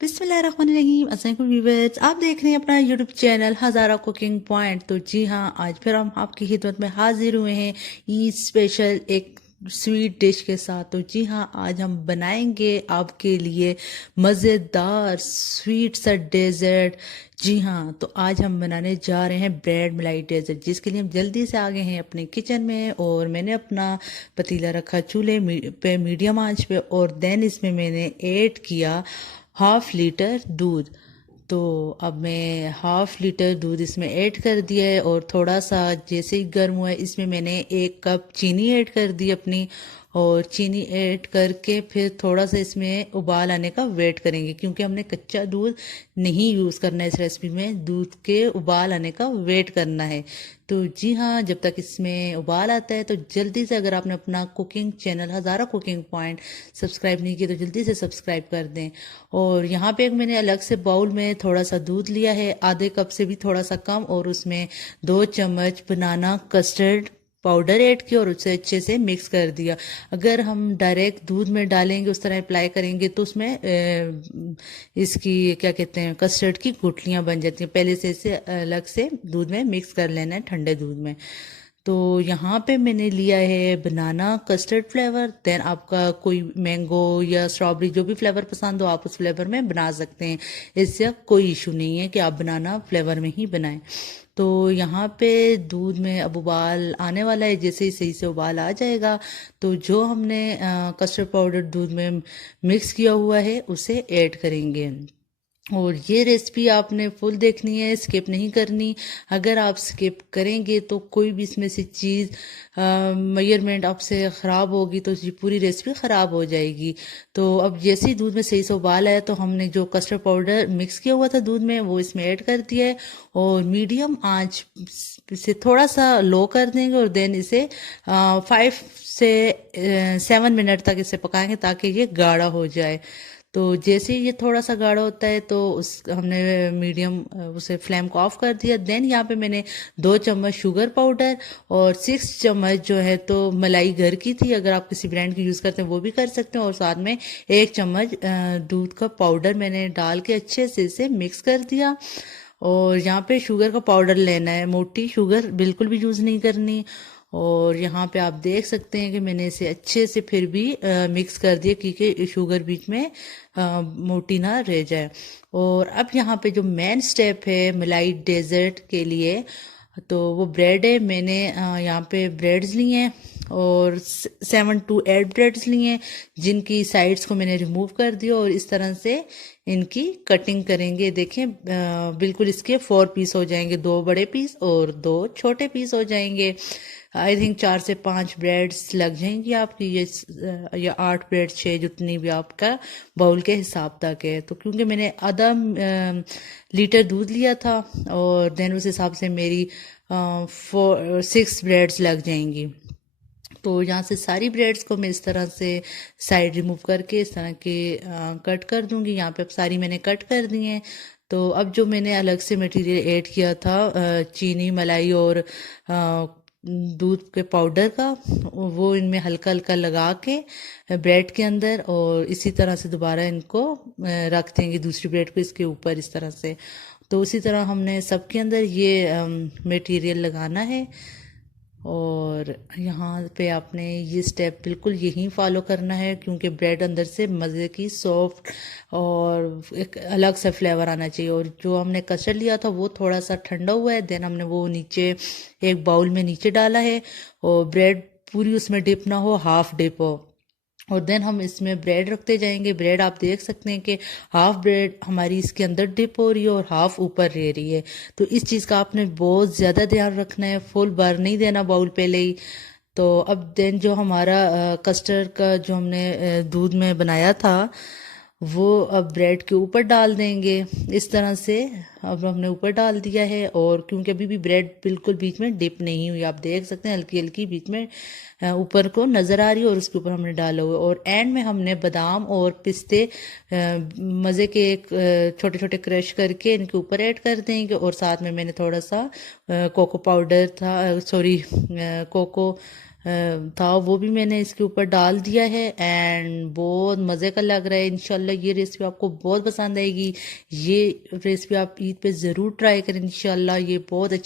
बिस्मिल्लाहिर्रहमानिर्रहीम। अस्सलाम व्यूअर्स, आप देख रहे हैं अपना यूट्यूब चैनल हज़ारा कुकिंग पॉइंट। तो जी हाँ, आज फिर हम आपकी खिदमत में हाजिर हुए हैं ईद स्पेशल एक स्वीट डिश के साथ। तो जी हाँ, आज हम बनाएंगे आपके लिए मज़ेदार स्वीट सा डेजर्ट। जी हाँ, तो आज हम बनाने जा रहे हैं ब्रेड मलाई डेजर्ट, जिसके लिए हम जल्दी से आ गए हैं अपने किचन में। और मैंने अपना पतीला रखा चूल्हे पे मीडियम आंच पे, और देन इसमें मैंने ऐड किया 1/2 लीटर दूध। तो अब मैं 1/2 लीटर दूध इसमें ऐड कर दिया है, और थोड़ा सा जैसे ही गर्म हुआ है इसमें मैंने 1 कप चीनी ऐड कर दी अपनी। और चीनी ऐड करके फिर थोड़ा सा इसमें उबाल आने का वेट करेंगे, क्योंकि हमने कच्चा दूध नहीं यूज़ करना है इस रेसिपी में, दूध के उबाल आने का वेट करना है। तो जी हाँ, जब तक इसमें उबाल आता है तो जल्दी से, अगर आपने अपना कुकिंग चैनल हज़ारा कुकिंग पॉइंट सब्सक्राइब नहीं किया तो जल्दी से सब्सक्राइब कर दें। और यहाँ पे एक मैंने अलग से बाउल में थोड़ा सा दूध लिया है, आधे कप से भी थोड़ा सा कम, और उसमें 2 चम्मच बनाना कस्टर्ड पाउडर ऐड किया और उसे अच्छे से मिक्स कर दिया। अगर हम डायरेक्ट दूध में डालेंगे, उस तरह अप्लाई करेंगे, तो उसमें इसकी क्या कहते हैं, कस्टर्ड की गुठलियाँ बन जाती हैं। पहले से इसे अलग से दूध में मिक्स कर लेना है, ठंडे दूध में। तो यहाँ पे मैंने लिया है बनाना कस्टर्ड फ्लेवर। देन आपका कोई मैंगो या स्ट्रॉबेरी जो भी फ्लेवर पसंद हो, आप उस फ्लेवर में बना सकते हैं। इससे कोई इशू नहीं है कि आप बनाना फ्लेवर में ही बनाएं। तो यहाँ पे दूध में अब उबाल आने वाला है। जैसे ही सही से उबाल आ जाएगा, तो जो हमने कस्टर्ड पाउडर दूध में मिक्स किया हुआ है उसे ऐड करेंगे। और ये रेसिपी आपने फुल देखनी है, स्किप नहीं करनी। अगर आप स्किप करेंगे तो कोई भी इसमें से चीज़ मेजरमेंट आपसे ख़राब होगी, तो ये पूरी रेसिपी ख़राब हो जाएगी। तो अब जैसे ही दूध में सही से उबाल आया, तो हमने जो कस्टर्ड पाउडर मिक्स किया हुआ था दूध में, वो इसमें ऐड कर दिया है। और मीडियम आंच से थोड़ा सा लो कर देंगे, और देन इसे 5 से 7 मिनट तक इसे पकाएंगे, ताकि ये गाढ़ा हो जाए। तो जैसे ही ये थोड़ा सा गाढ़ा होता है, तो उस हमने मीडियम उसे फ्लेम को ऑफ कर दिया। देन यहाँ पे मैंने 2 चम्मच शुगर पाउडर और 6 चम्मच जो है तो मलाई घर की थी, अगर आप किसी ब्रांड की यूज़ करते हैं वो भी कर सकते हैं। और साथ में 1 चम्मच दूध का पाउडर मैंने डाल के अच्छे से इसे मिक्स कर दिया। और यहाँ पे शुगर का पाउडर लेना है, मोटी शुगर बिल्कुल भी यूज़ नहीं करनी। और यहाँ पे आप देख सकते हैं कि मैंने इसे अच्छे से फिर भी मिक्स कर दिया, क्योंकि शुगर बीच में मोटी ना रह जाए। और अब यहाँ पे जो मेन स्टेप है मलाई डेजर्ट के लिए, तो वो ब्रेड है। मैंने यहाँ पे ब्रेड्स लिए हैं, और 7 to 8 ब्रेड्स लिए हैं, जिनकी साइड्स को मैंने रिमूव कर दिया, और इस तरह से इनकी कटिंग करेंगे। देखें, बिल्कुल इसके 4 पीस हो जाएंगे, 2 बड़े पीस और 2 छोटे पीस हो जाएंगे। आई थिंक 4 से 5 ब्रेड्स लग जाएंगी आपकी, ये या 8 ब्रेड 6, जितनी भी आपका बाउल के हिसाब तक है। तो क्योंकि मैंने आधा लीटर दूध लिया था, और देन उस हिसाब से मेरी 6 ब्रेड्स लग जाएंगी। तो यहाँ से सारी ब्रेड्स को मैं इस तरह से साइड रिमूव करके इस तरह के कट कर दूंगी। यहाँ पे अब सारी मैंने कट कर दी हैं। तो अब जो मैंने अलग से मटेरियल ऐड किया था, चीनी मलाई और दूध के पाउडर का, वो इनमें हल्का हल्का लगा के ब्रेड के अंदर, और इसी तरह से दोबारा इनको रख देंगे, दूसरी ब्रेड को इसके ऊपर इस तरह से। तो उसी तरह हमने सबके अंदर ये मटेरियल लगाना है। और यहाँ पे आपने ये स्टेप बिल्कुल यही फॉलो करना है, क्योंकि ब्रेड अंदर से मज़े की सॉफ्ट और एक अलग सा फ्लेवर आना चाहिए। और जो हमने कस्टर्ड लिया था वो थोड़ा सा ठंडा हुआ है, देन हमने वो नीचे एक बाउल में नीचे डाला है। और ब्रेड पूरी उसमें डिप ना हो, हाफ डिप हो। और देन हम इसमें ब्रेड रखते जाएंगे। ब्रेड आप देख सकते हैं कि हाफ ब्रेड हमारी इसके अंदर डिप हो रही है और हाफ ऊपर रह रही है। तो इस चीज़ का आपने बहुत ज़्यादा ध्यान रखना है, फुल भर नहीं देना बाउल पहले ही। तो अब देन जो हमारा कस्टर्ड का जो हमने दूध में बनाया था, वो अब ब्रेड के ऊपर डाल देंगे इस तरह से। अब हमने ऊपर डाल दिया है, और क्योंकि अभी भी ब्रेड बिल्कुल बीच में डिप नहीं हुई, आप देख सकते हैं हल्की हल्की बीच में ऊपर को नज़र आ रही है, और उसके ऊपर हमने डाला हुआ है। और एंड में हमने बादाम और पिस्ते मज़े के एक छोटे छोटे क्रश करके इनके ऊपर ऐड कर देंगे। और साथ में मैंने थोड़ा सा कोको पाउडर था, सॉरी, कोको था वो भी मैंने इसके ऊपर डाल दिया है एंड बहुत मज़े का लग रहा है। इंशाल्लाह ये रेसिपी आपको बहुत पसंद आएगी। ये रेसिपी आप ईद पे ज़रूर ट्राई करें, इंशाल्लाह ये बहुत अच्छी